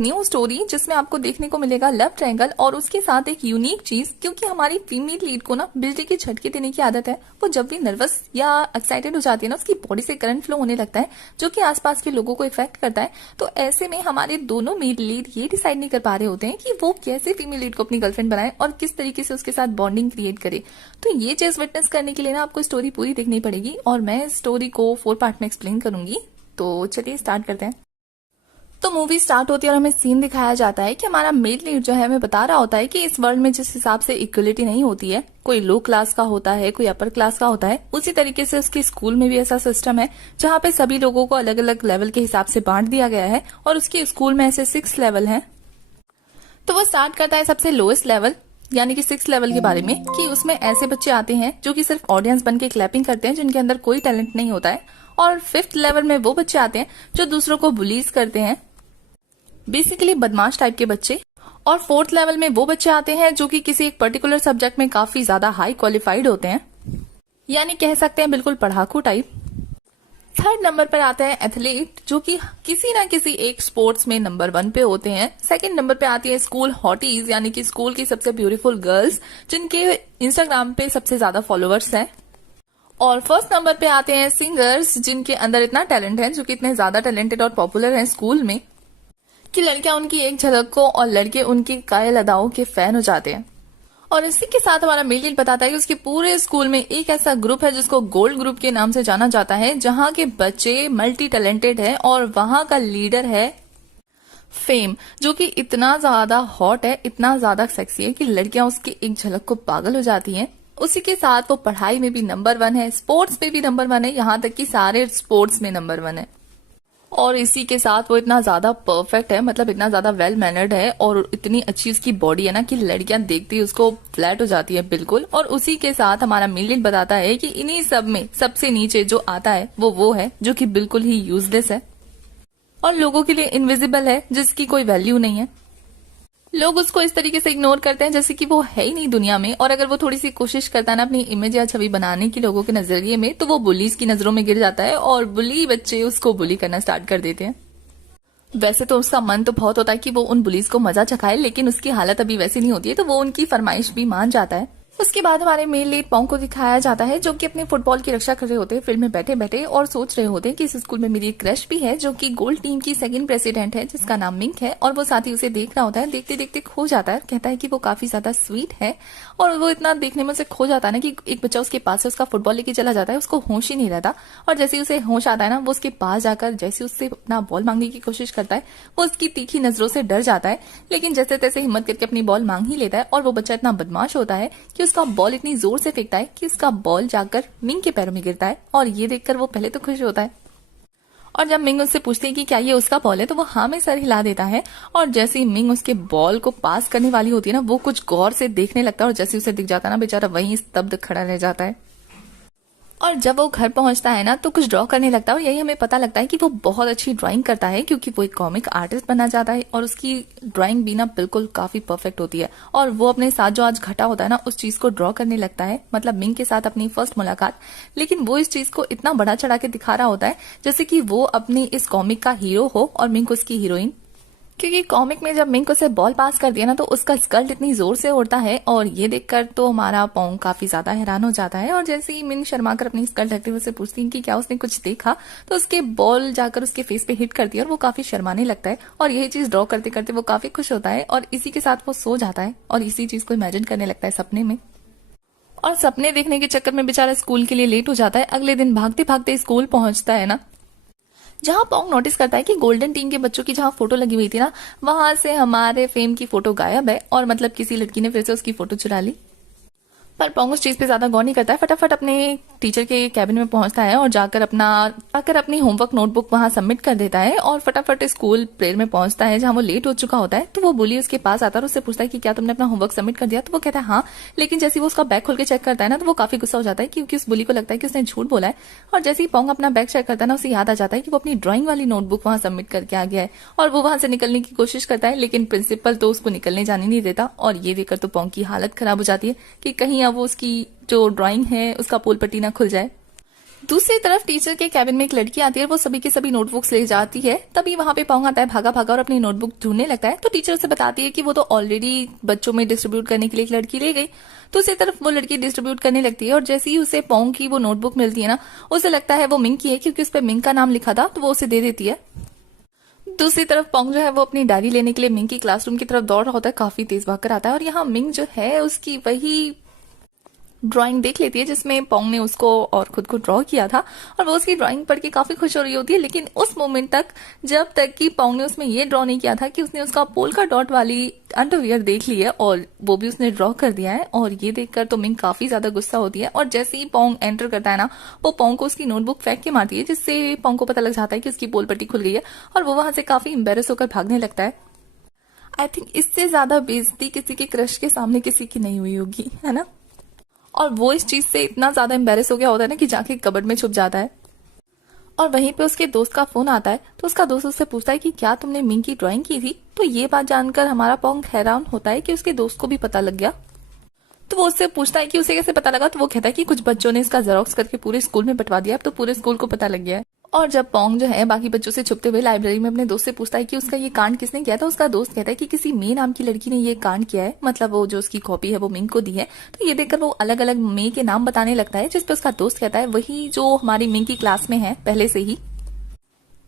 New story जिसमें आपको देखने को मिलेगा लव ट्रायंगल और उसके साथ एक यूनिक चीज, क्योंकि हमारी फीमेल लीड को ना बिजली के झटके देने की आदत है। वो जब भी नर्वस या एक्साइटेड हो जाती है ना, उसकी बॉडी से करंट फ्लो होने लगता है जो कि आसपास के लोगों को इफेक्ट करता है। तो ऐसे में हमारे दोनों मेल लीड ये डिसाइड नहीं कर पा रहे होते हैं कि वो कैसे फीमेल लीड को अपनी गर्लफ्रेंड बनाए और किस तरीके से उसके साथ बॉन्डिंग क्रिएट करे। तो ये चीज विटनेस करने के लिए ना आपको स्टोरी पूरी देखनी पड़ेगी और मैं स्टोरी को 4 पार्ट में एक्सप्लेन करूंगी। तो चलिए स्टार्ट करते हैं। तो मूवी स्टार्ट होती है और हमें सीन दिखाया जाता है कि हमारा मेल लीड जो है हमें बता रहा होता है कि इस वर्ल्ड में जिस हिसाब से इक्वलिटी नहीं होती है, कोई लो क्लास का होता है, कोई अपर क्लास का होता है, उसी तरीके से उसके स्कूल में भी ऐसा सिस्टम है जहाँ पे सभी लोगों को अलग अलग लेवल के हिसाब से बांट दिया गया है और उसके स्कूल में ऐसे 6 लेवल हैं। तो वो स्टार्ट करता है सबसे लोएस्ट लेवल यानी कि 6 लेवल के बारे में कि उसमें ऐसे बच्चे आते हैं जो कि सिर्फ ऑडियंस बन के क्लैपिंग करते हैं, जिनके अंदर कोई टैलेंट नहीं होता है। और 5th लेवल में वो बच्चे आते हैं जो दूसरों को बुलीज करते हैं, बेसिकली बदमाश टाइप के बच्चे। और 4th लेवल में वो बच्चे आते हैं जो कि किसी एक पर्टिकुलर सब्जेक्ट में काफी ज्यादा हाई क्वालिफाइड होते हैं, यानी कह सकते हैं बिल्कुल पढ़ाकू टाइप। 3rd नंबर पर आते हैं एथलीट जो कि किसी ना किसी एक स्पोर्ट्स में नंबर 1 पे होते हैं। 2nd नंबर पे आती है स्कूल हॉटीज यानी कि स्कूल की सबसे ब्यूटीफुल गर्ल्स जिनके इंस्टाग्राम पे सबसे ज्यादा फॉलोअर्स हैं। और 1st नंबर पे आते हैं सिंगर्स जिनके अंदर इतना टैलेंट है, जो कि इतने ज्यादा टैलेंटेड और पॉपुलर हैं स्कूल में कि लड़कियां उनकी एक झलक को और लड़के उनकी कायल अदाओं के फैन हो जाते हैं। और इसी के साथ हमारा मेल लीड बताता है कि उसके पूरे स्कूल में एक ऐसा ग्रुप है जिसको गोल्ड ग्रुप के नाम से जाना जाता है, जहां के बच्चे मल्टी टैलेंटेड है और वहां का लीडर है फेम, जो कि इतना ज्यादा हॉट है, इतना ज्यादा सेक्सी है कि लड़कियां उसकी एक झलक को पागल हो जाती हैं। उसी के साथ वो पढ़ाई में भी नंबर 1 है, स्पोर्ट्स में भी नंबर 1 है, यहाँ तक कि सारे स्पोर्ट्स में नंबर 1 है। और इसी के साथ वो इतना ज्यादा परफेक्ट है, मतलब इतना ज्यादा वेल मैनर्ड है और इतनी अच्छी उसकी बॉडी है ना कि लड़कियां देखती ही उसको फ्लैट हो जाती है बिल्कुल। और उसी के साथ हमारा मेल लीड बताता है कि इन्हीं सब में सबसे नीचे जो आता है वो है जो कि बिल्कुल ही यूजलेस है और लोगों के लिए इनविजिबल है, जिसकी कोई वैल्यू नहीं है। लोग उसको इस तरीके से इग्नोर करते हैं जैसे कि वो है ही नहीं दुनिया में। और अगर वो थोड़ी सी कोशिश करता है ना अपनी इमेज या छवि बनाने की लोगों के नजरिए में, तो वो बुलीज की नजरों में गिर जाता है और बुली बच्चे उसको बुली करना स्टार्ट कर देते हैं। वैसे तो उसका मन तो बहुत होता है कि वो उन बुलीज को मजा चखाए, लेकिन उसकी हालत अभी वैसी नहीं होती है, तो वो उनकी फरमाइश भी मान जाता है। उसके बाद हमारे मेल लीड पोंग को दिखाया जाता है जो कि अपने फुटबॉल की रक्षा कर रहे होते हैं फील्ड में बैठे बैठे और सोच रहे होते हैं कि इस स्कूल में मेरी एक क्रश भी है जो कि गोल्ड टीम की 2nd प्रेसिडेंट है, जिसका नाम मिंक है। और वो साथ ही उसे देख रहा होता है, देखते देखते खो जाता है, कहता है कि वो काफी ज्यादा स्वीट है। और वो इतना देखने में उसे खो जाता है ना कि एक बच्चा उसके पास से उसका फुटबॉल लेके चला जाता है, उसको होश ही नहीं रहता। और जैसे ही उसे होश आता है ना, वो उसके पास जाकर जैसे उससे अपना बॉल मांगने की कोशिश करता है, वो उसकी तीखी नजरों से डर जाता है, लेकिन जैसे तैसे हिम्मत करके अपनी बॉल मांग ही लेता है। और वो बच्चा इतना बदमाश होता है कि उसका बॉल इतनी जोर से फेंकता है कि उसका बॉल जाकर मिंग के पैरों में गिरता है। और ये देखकर वो पहले तो खुश होता है, और जब मिंग उससे पूछती है कि क्या ये उसका बॉल है, तो वो हाँ में सर हिला देता है। और जैसे ही मिंग उसके बॉल को पास करने वाली होती है ना, वो कुछ गौर से देखने लगता है और जैसे उसे दिख जाता है ना, बेचारा वहीं स्तब्ध खड़ा रह जाता है। और जब वो घर पहुंचता है ना, तो कुछ ड्रॉ करने लगता है और यही हमें पता लगता है कि वो बहुत अच्छी ड्राइंग करता है, क्योंकि वो एक कॉमिक आर्टिस्ट बनना चाहता है और उसकी ड्राइंग भी ना बिल्कुल काफी परफेक्ट होती है। और वो अपने साथ जो आज घटा होता है ना, उस चीज को ड्रॉ करने लगता है, मतलब मिंग के साथ अपनी फर्स्ट मुलाकात। लेकिन वो इस चीज को इतना बड़ा चढ़ा के दिखा रहा होता है जैसे कि वो अपनी इस कॉमिक का हीरो हो और मिंग उसकी हीरोइन, क्योंकि कॉमिक में जब मिंक उसे बॉल पास कर दिया ना, तो उसका स्कल्ट इतनी जोर से उड़ता है। और ये देखकर तो हमारा पोंग काफी ज्यादा हैरान हो जाता है। और जैसे ही मिंग शर्माकर अपनी स्कल्ट रखते हुए उसे पूछती है कि क्या उसने कुछ देखा, तो उसके बॉल जाकर उसके फेस पे हिट करती है और वो काफी शर्माने लगता है। और यही चीज ड्रॉ करते करते वो काफी खुश होता है और इसी के साथ वो सो जाता है और इसी चीज को इमेजिन करने लगता है सपने में। और सपने देखने के चक्कर में बेचारा स्कूल के लिए लेट हो जाता है। अगले दिन भागते भागते स्कूल पहुंचता है ना, जहां पोंग नोटिस करता है कि गोल्डन टीम के बच्चों की जहां फोटो लगी हुई थी ना, वहां से हमारे फेम की फोटो गायब है। और मतलब किसी लड़की ने फिर से उसकी फोटो चुरा ली। पर पोंग उस चीज पे ज्यादा गौर नहीं करता है, फटाफट अपने टीचर के कैबिन में पहुंचता है और जाकर अपनी होमवर्क नोटबुक वहां सबमिट कर देता है। और फटाफट स्कूल प्रेयर में पहुंचता है जहां वो लेट हो चुका होता है। तो वो बुली उसके पास आता है और उससे पूछता है कि क्या तुमने अपना होमवर्क सबमिट कर दिया, तो वो कहता है हाँ। लेकिन जैसे ही वो उसका बैग खोल के चेक करता है ना, तो वो काफी गुस्सा हो जाता है, क्योंकि उस बुली को लगता है कि उसने झूठ बोला है। और जैसे ही पोंग अपना बैग चेक करता है ना, उसे याद आ जाता है कि वो अपनी ड्राइंग वाली नोटबुक वहां सबमिट करके आ गया है। और वो वहां से निकलने की कोशिश करता है, लेकिन प्रिंसिपल तो उसको निकलने जाने नहीं देता। और ये देखकर तो पोंग की हालत खराब हो जाती है कि कहीं अब वो उसकी जो ड्राइंग है उसका पोल पट्टी ना खुल जाए। दूसरी तरफ टीचर के कैबिन में एक लड़की आती है, वो सभी की सभी नोटबुक्स ले जाती है। तभी वहां पे पोंग आता है भागा भागा और अपनी नोटबुक ढूंढने लगता है। तो टीचर उसे बताती है कि वो तो ऑलरेडी बच्चों में डिस्ट्रीब्यूट करने के लिए एक लड़की ले गई। तो उसी तरफ वो लड़की डिस्ट्रीब्यूट करने लगती है और जैसे ही उसे पोंग की वो नोटबुक मिलती है ना, उसे लगता है वो मिंग की है क्योंकि उस पर मिंग का नाम लिखा था, तो वो उसे दे देती है। दूसरी तरफ पोंग जो है वो अपनी डायरी लेने के लिए मिंग की क्लासरूम की तरफ दौड़ रहा होता है, काफी तेज भागकर आता है और यहाँ मिंग जो है उसकी वही ड्राइंग देख लेती है जिसमें पोंग ने उसको और खुद को ड्रॉ किया था और वो उसकी ड्राइंग पढ़ के काफी खुश हो रही होती है। लेकिन उस मोमेंट तक, जब तक कि पोंग ने उसमें ये ड्रॉ नहीं किया था कि उसने उसका पोल्का डॉट वाली अंडरवियर देख ली है और वो भी उसने ड्रॉ कर दिया है। और ये देखकर तो मिंग काफी ज्यादा गुस्सा होती है और जैसे ही पोंग एंटर करता है ना, वो पोंग को उसकी नोटबुक फेंक के मारती है, जिससे पोंग को पता लग जाता है कि उसकी पोल पट्टी खुल गई है और वो वहां से काफी एम्बेरस होकर भागने लगता है। आई थिंक इससे ज्यादा बेइज्जती किसी के क्रश के सामने किसी की नहीं हुई होगी, है ना। और वो इस चीज से इतना ज्यादा एम्बेरस हो गया होता है ना कि जाके कबर्ड में छुप जाता है। और वहीं पे उसके दोस्त का फोन आता है, तो उसका दोस्त उससे पूछता है कि क्या तुमने मिंग की ड्राइंग की थी। तो ये बात जानकर हमारा पोंग हैरान होता है कि उसके दोस्त को भी पता लग गया। तो वो उससे पूछता है कि उसे कैसे पता लगा। तो वो कहता है कि कुछ बच्चों ने इसका जेरोक्स करके पूरे स्कूल में बंटवा दिया, अब तो पूरे स्कूल को पता लग गया है। और जब पोंग जो है बाकी बच्चों से छुपते हुए लाइब्रेरी में अपने दोस्त से पूछता है कि उसका ये कांड किसने किया था, उसका दोस्त कहता है कि किसी मे नाम की लड़की ने ये कांड किया है, मतलब वो जो उसकी कॉपी है वो मिंग को दी है। तो ये देखकर वो अलग अलग मे के नाम बताने लगता है, जिसपे उसका दोस्त कहता है वही जो हमारी मिंग की क्लास में है पहले से ही।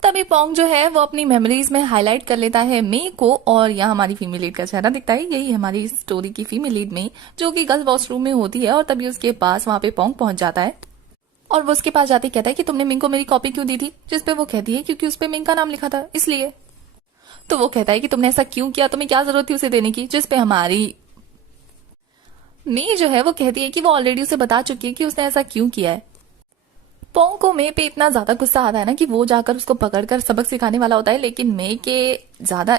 तभी पोंग जो है वो अपनी मेमोरीज में हाईलाइट कर लेता है मे को और यहाँ हमारी फीमेल लीड का चेहरा दिखता है। यही हमारी स्टोरी की फीमेल लीड में, जो कि गर्ल्स वॉशरूम में होती है। और तभी उसके पास वहां पे पोंग पहुंच जाता है और वो उसके पास जाते कहता है कि तुमने मिंग को मेरी कॉपी क्यों दी थी, जिसपे वो कहती है क्योंकि उस पे मिंग का नाम लिखा था इसलिए। तो वो कहता है कि तुमने ऐसा क्यों किया, तुम्हें क्या जरूरत थी उसे देने की, जिसपे हमारी मे जो है वो कहती है कि वो ऑलरेडी उसे बता चुकी है कि उसने ऐसा क्यों किया है। पोंग को मे पे इतना ज्यादा गुस्सा आता है ना कि वो जाकर उसको पकड़कर सबक सिखाने वाला होता है, लेकिन मे के ज्यादा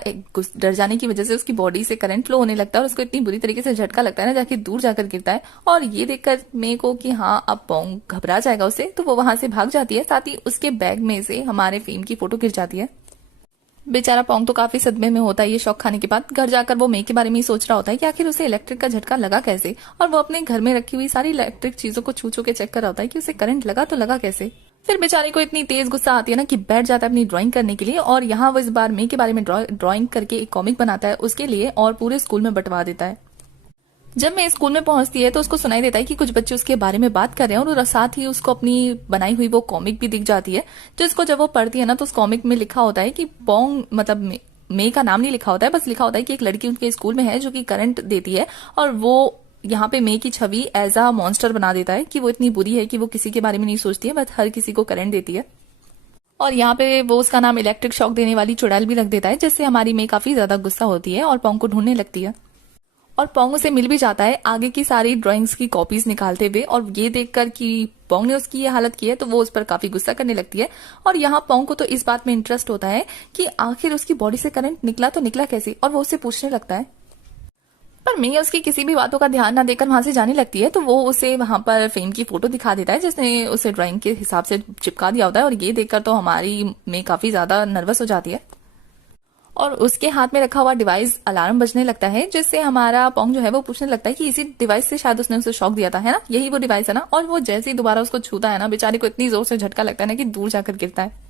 डर जाने की वजह से उसकी बॉडी से करंट फ्लो होने लगता है और उसको इतनी बुरी तरीके से झटका लगता है ना, जाके दूर जाकर गिरता है। और ये देखकर मे को कि हाँ अब पोंग घबरा जाएगा उससे, तो वो वहां से भाग जाती है। साथ ही उसके बैग में से हमारे फेम की फोटो गिर जाती है। बेचारा पोंग तो काफी सदमे में होता है ये शौक खाने के बाद। घर जाकर वो मे के बारे में ही सोच रहा होता है कि आखिर उसे इलेक्ट्रिक का झटका लगा कैसे, और वो अपने घर में रखी हुई सारी इलेक्ट्रिक चीजों को छू छू के चेक कर रहा होता है कि उसे करंट लगा तो लगा कैसे। फिर बेचारे को इतनी तेज गुस्सा आती है ना कि बैठ जाता है अपनी ड्राइंग करने के लिए, और यहाँ वो इस बार मे के बारे में ड्राइंग करके एक कॉमिक बनाता है उसके लिए और पूरे स्कूल में बंटवा देता है। जब मैं स्कूल में पहुंचती है तो उसको सुनाई देता है कि कुछ बच्चे उसके बारे में बात कर रहे हैं, और साथ ही उसको अपनी बनाई हुई वो कॉमिक भी दिख जाती है। तो इसको जब वो पढ़ती है ना तो उस कॉमिक में लिखा होता है कि पोंग मतलब मे का नाम नहीं लिखा होता है, बस लिखा होता है कि एक लड़की उनके स्कूल में है जो कि करंट देती है, और वो यहाँ पे मे की छवि एज अ मॉन्स्टर बना देता है कि वो इतनी बुरी है कि वो किसी के बारे में नहीं सोचती है, बस हर किसी को करंट देती है। और यहाँ पे वो उसका नाम इलेक्ट्रिक शॉक देने वाली चुड़ैल भी रख देता है, जिससे हमारी मे काफी ज्यादा गुस्सा होती है और पोंग को ढूंढने लगती है। और पोंग उसे मिल भी जाता है आगे की सारी ड्राइंग्स की कॉपीज निकालते हुए, और ये देखकर कि पोंग ने उसकी ये हालत की है तो वो उस पर काफी गुस्सा करने लगती है। और यहाँ पोंग को तो इस बात में इंटरेस्ट होता है कि आखिर उसकी बॉडी से करंट निकला तो निकला कैसे, और वो उससे पूछने लगता है। पर मे उसकी किसी भी बातों का ध्यान ना देकर वहां से जाने लगती है, तो वो उसे वहां पर फेम की फोटो दिखा देता है जिसने उसे ड्राइंग के हिसाब से चिपका दिया होता है। और ये देखकर तो हमारी मे काफी ज्यादा नर्वस हो जाती है, और उसके हाथ में रखा हुआ डिवाइस अलार्म बजने लगता है, जिससे हमारा पोंग जो है वो पूछने लगता है कि इसी डिवाइस से शायद उसने उसे शॉक दिया था, है ना, यही वो डिवाइस है ना। और वो जैसे ही दोबारा उसको छूता है ना, बेचारे को इतनी जोर से झटका लगता है ना कि दूर जाकर गिरता है।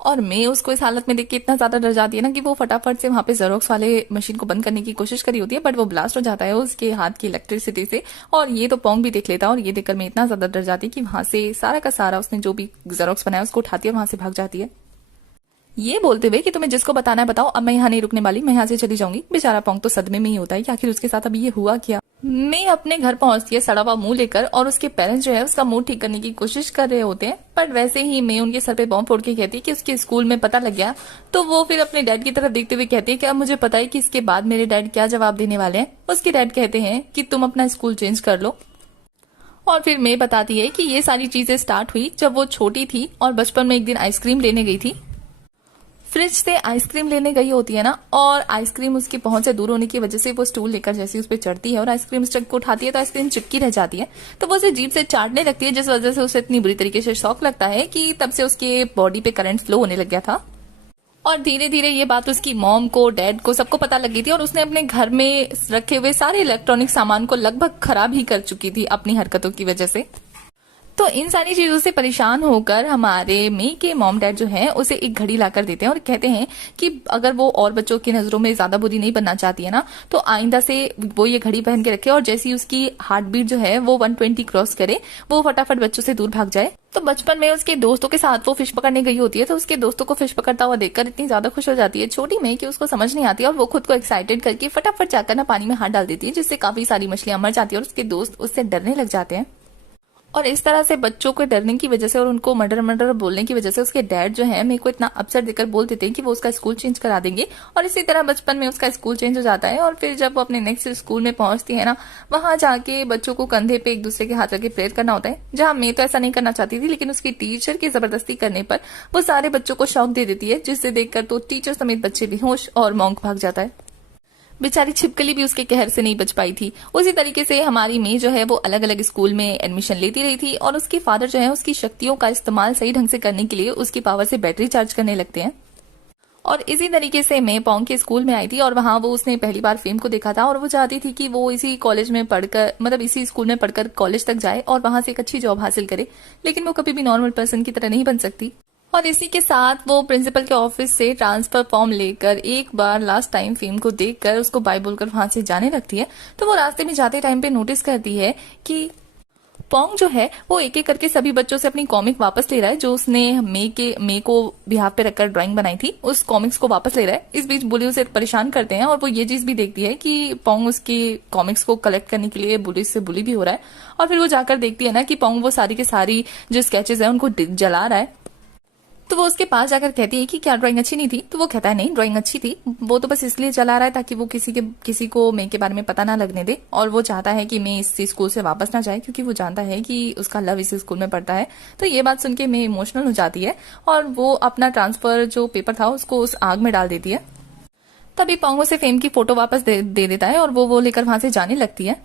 और मैं उसको इस हालत में देख के इतना ज्यादा डर जाती है ना कि वो फटाफट से वहां पे जेरोक्स वाले मशीन को बंद करने की कोशिश करी होती है, बट वो ब्लास्ट हो जाता है उसके हाथ की इलेक्ट्रिसिटी से। और ये तो पोंग भी देख लेता है, और ये देखकर मैं इतना ज्यादा डर जाती है कि वहां से सारा का सारा उसने जो भी जेरोक्स बनाया उसको उठाती है और वहां से भाग जाती है, ये बोलते हुए कि तुम्हें जिसको बताना है बताओ, अब मैं यहाँ नहीं रुकने वाली, मैं यहाँ से चली जाऊंगी। बेचारा पोंग तो सदमे में ही होता है कि आखिर उसके साथ अभी ये हुआ क्या। मैं अपने घर पहुंचती है सड़ा हुआ मुंह लेकर, और उसके पेरेंट्स जो है उसका मुंह ठीक करने की कोशिश कर रहे होते हैं, पर वैसे ही मैं उनके सर पे बॉम्ब फोड़ के कहती है कि उसके स्कूल में पता लग गया। तो वो फिर अपने डैड की तरफ देखते हुए कहती है कि अब मुझे पता है कि इसके बाद मेरे डैड क्या जवाब देने वाले हैं। उसके डैड कहते हैं कि तुम अपना स्कूल चेंज कर लो। और फिर मैं बताती है कि ये सारी चीजें स्टार्ट हुई जब वो छोटी थी और बचपन में एक दिन आइसक्रीम लेने गई थी। फ्रिज से आइसक्रीम लेने गई होती है ना, और आइसक्रीम उसकी पहुंच से दूर होने की वजह से वो स्टूल लेकर जैसे उस पर चढ़ती है और आइसक्रीम स्टक को उठाती है तो आइसक्रीम चिपकी रह जाती है। तो वो उसे जीभ से चाटने लगती है, जिस वजह से उसे इतनी बुरी तरीके से शॉक लगता है कि तब से उसके बॉडी पे करंट फ्लो होने लग गया था। और धीरे धीरे ये बात उसकी मॉम को, डैड को, सबको पता लग गई थी, और उसने अपने घर में रखे हुए सारे इलेक्ट्रॉनिक सामान को लगभग खराब ही कर चुकी थी अपनी हरकतों की वजह से। तो इन सारी चीजों से परेशान होकर हमारे मे के मॉम डैड जो है उसे एक घड़ी लाकर देते हैं और कहते हैं कि अगर वो और बच्चों की नजरों में ज्यादा बुरी नहीं बनना चाहती है ना, तो आइंदा से वो ये घड़ी पहन के रखे और जैसे ही उसकी हार्ट बीट जो है वो 120 क्रॉस करे, वो फटाफट बच्चों से दूर भाग जाए। तो बचपन में उसके दोस्तों के साथ वो फिश पकड़ने गई होती है, तो उसके दोस्तों को फिश पकड़ता हुआ देखकर इतनी ज्यादा खुश हो जाती है छोटी में कि उसको समझ नहीं आती और वो खुद को एक्साइटेड करके फटाफट जाकर ना पानी में हाथ डाल देती है, जिससे काफी सारी मछलियां मर जाती है और उसके दोस्त उससे डरने लग जाते हैं। और इस तरह से बच्चों को डरने की वजह से और उनको मर्डर मर्डर बोलने की वजह से उसके डैड जो है मेरे को इतना अपसेट देकर बोल देते हैं कि वो उसका स्कूल चेंज करा देंगे। और इसी तरह बचपन में उसका स्कूल चेंज हो जाता है और फिर जब वो अपने नेक्स्ट स्कूल में पहुंचती है ना, वहां जाके बच्चों को कंधे पे एक दूसरे के हाथ रख के प्रेयर करना होता है, जहां मैं तो ऐसा नहीं करना चाहती थी, लेकिन उसकी टीचर की जबरदस्ती करने पर वो सारे बच्चों को शौक दे देती है, जिससे देखकर तो टीचर समेत बच्चे बेहोश और मॉन्क भाग जाता है। बेचारी छिपकली भी उसके कहर से नहीं बच पाई थी। उसी तरीके से हमारी मे जो है वो अलग अलग स्कूल में एडमिशन लेती रही थी और उसके फादर जो है उसकी शक्तियों का इस्तेमाल सही ढंग से करने के लिए उसकी पावर से बैटरी चार्ज करने लगते हैं। और इसी तरीके से मैं पोंग के स्कूल में आई थी और वहां वो उसने पहली बार फेम को देखा था और वो चाहती थी कि वो इसी कॉलेज में पढ़कर, मतलब इसी स्कूल में पढ़कर कॉलेज तक जाए और वहां से एक अच्छी जॉब हासिल करे, लेकिन वो कभी भी नॉर्मल पर्सन की तरह नहीं बन सकती। और इसी के साथ वो प्रिंसिपल के ऑफिस से ट्रांसफर फॉर्म लेकर एक बार लास्ट टाइम फेम को देखकर उसको बाय बोलकर वहां से जाने लगती है। तो वो रास्ते में जाते टाइम पे नोटिस करती है कि पोंग जो है वो एक एक करके सभी बच्चों से अपनी कॉमिक वापस ले रहा है, जो उसने मे को बिहाफ पे रखकर ड्राइंग बनाई थी, उस कॉमिक्स को वापस ले रहा है। इस बीच बुली उसे परेशान करते हैं और वो ये चीज भी देखती है कि पोंग उसकी कॉमिक्स को कलेक्ट करने के लिए बुली से बुली भी हो रहा है। और फिर वो जाकर देखती है ना कि पोंग वो सारी की सारी जो स्केचेस है उनको जला रहा है। तो वो उसके पास जाकर कहती है कि क्या ड्राइंग अच्छी नहीं थी? तो वो कहता है नहीं, ड्राइंग अच्छी थी, वो तो बस इसलिए चला रहा है ताकि वो किसी को मे के बारे में पता ना लगने दे। और वो चाहता है कि मे इस स्कूल से वापस ना जाए क्योंकि वो जानता है कि उसका लव इस स्कूल में पड़ता है। तो ये बात सुन के मे इमोशनल हो जाती है और वो अपना ट्रांसफर जो पेपर था उसको उस आग में डाल देती है। तभी पोंग उसे फेम की फोटो वापस दे देता है और वो लेकर वहां से जाने लगती है।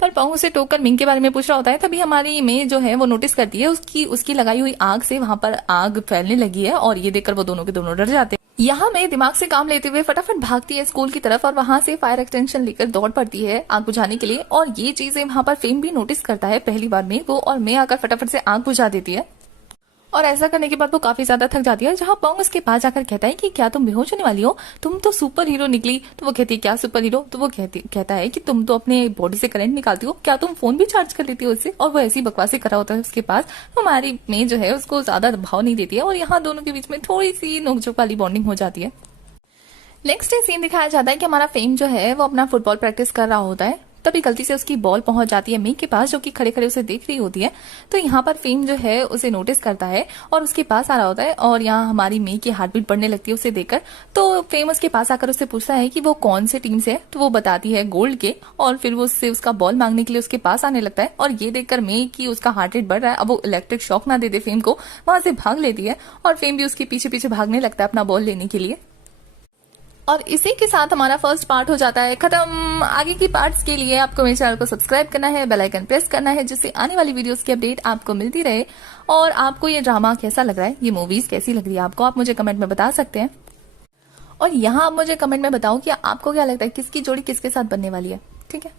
पर पोंग उसे टोककर मिंग के बारे में पूछ रहा होता है। तभी हमारी मे जो है वो नोटिस करती है उसकी लगाई हुई आग से वहां पर आग फैलने लगी है और ये देखकर वो दोनों के दोनों डर जाते हैं। यहाँ मैं दिमाग से काम लेते हुए फटाफट भागती है स्कूल की तरफ और वहां से फायर एक्सटेंशन लेकर दौड़ पड़ती है आग बुझाने के लिए। और ये चीजें वहां पर फेम भी नोटिस करता है पहली बार में वो, और मैं आकर फटाफट से आग बुझा देती है। और ऐसा करने के बाद वो काफी ज्यादा थक जाती है, जहां पोंग उसके पास जाकर कहता है कि क्या तुम बेहोश होने वाली हो? तुम तो सुपर हीरो निकली। तो वो कहती है क्या सुपर हीरो? तो वो कहता है कि तुम तो अपने बॉडी से करंट निकालती हो, क्या तुम फोन भी चार्ज कर लेती हो उससे? और वो ऐसी बकवासी करा होता है उसके पास। तो हमारी मे जो है उसको ज्यादा भाव नहीं देती है और यहाँ दोनों के बीच में थोड़ी सी नोकझोंक वाली बॉन्डिंग हो जाती है। नेक्स्ट डे सीन दिखाया जाता है कि हमारा फेम जो है वो अपना फुटबॉल प्रैक्टिस कर रहा होता है। तभी गलती से उसकी बॉल पहुंच जाती है मे के पास, जो कि खड़े खड़े उसे देख रही होती है। तो यहाँ पर फेम जो है उसे नोटिस करता है और उसके पास आ रहा होता है और यहाँ हमारी मे की हार्ट बीट बढ़ने लगती है उसे देखकर। तो फेम उसके पास आकर उससे पूछता है कि वो कौन से टीम से है? तो वो बताती है गोल्ड के। और फिर वो उससे उसका बॉल मांगने के लिए उसके पास आने लगता है और ये देखकर मे की उसका हार्ट रेट बढ़ रहा है, अब वो इलेक्ट्रिक शॉक ना दे दे फेम को, वहां से भाग लेती है और फेम भी उसके पीछे पीछे भागने लगता है अपना बॉल लेने के लिए। और इसी के साथ हमारा फर्स्ट पार्ट हो जाता है खत्म। आगे की पार्ट्स के लिए आपको मेरे चैनल को सब्सक्राइब करना है, बेल आइकन प्रेस करना है, जिससे आने वाली वीडियोस की अपडेट आपको मिलती रहे। और आपको ये ड्रामा कैसा लग रहा है, ये मूवीज कैसी लग रही है आपको, आप मुझे कमेंट में बता सकते हैं। और यहाँ आप मुझे कमेंट में बताओ कि आपको क्या लगता है किसकी जोड़ी किसके साथ बनने वाली है, ठीक है।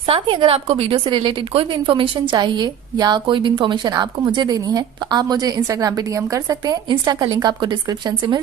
साथ ही अगर आपको वीडियो से रिलेटेड कोई भी इन्फॉर्मेशन चाहिए या कोई भी इन्फॉर्मेशन आपको मुझे देनी है तो आप मुझे इंस्टाग्राम पे डीएम कर सकते हैं। इंस्टा का लिंक आपको डिस्क्रिप्शन से मिल